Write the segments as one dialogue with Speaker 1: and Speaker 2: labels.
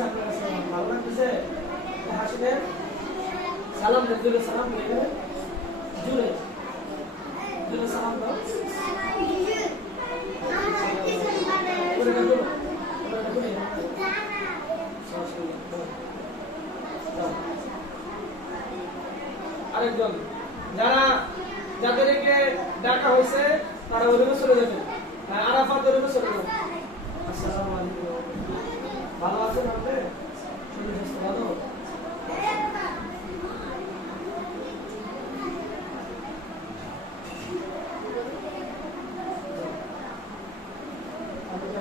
Speaker 1: লাগছে আরেকজন। যারা যাদেরকে ডাকা হয়েছে, তারা ওরুমে চলে যাবে। হ্যাঁ, আরাফাত ওরুমে চলে যাবে। আসসালামু ভালো আছেন আপনি?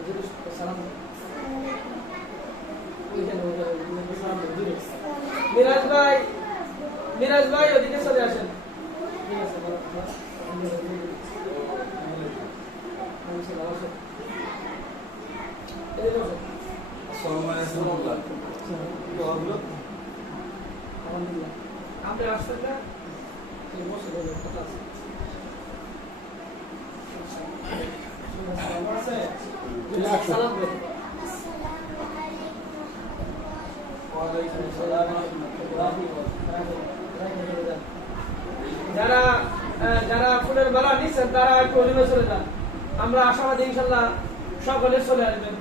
Speaker 1: দেন জোরে মিরাজ ভাই মিরাজ ভাই ওদিকে চলে আসেন ঠিক আছে ভালো আপনি আসছেন না ঠিক বসে দেবেন কথা আছে যারা যারা ফুলের বেলা নিচ্ছেন, তারা একটু অধীনে চলে যান। আমরা আশাবাদী, ইনশাল্লাহ সকলে চলে আসবেন।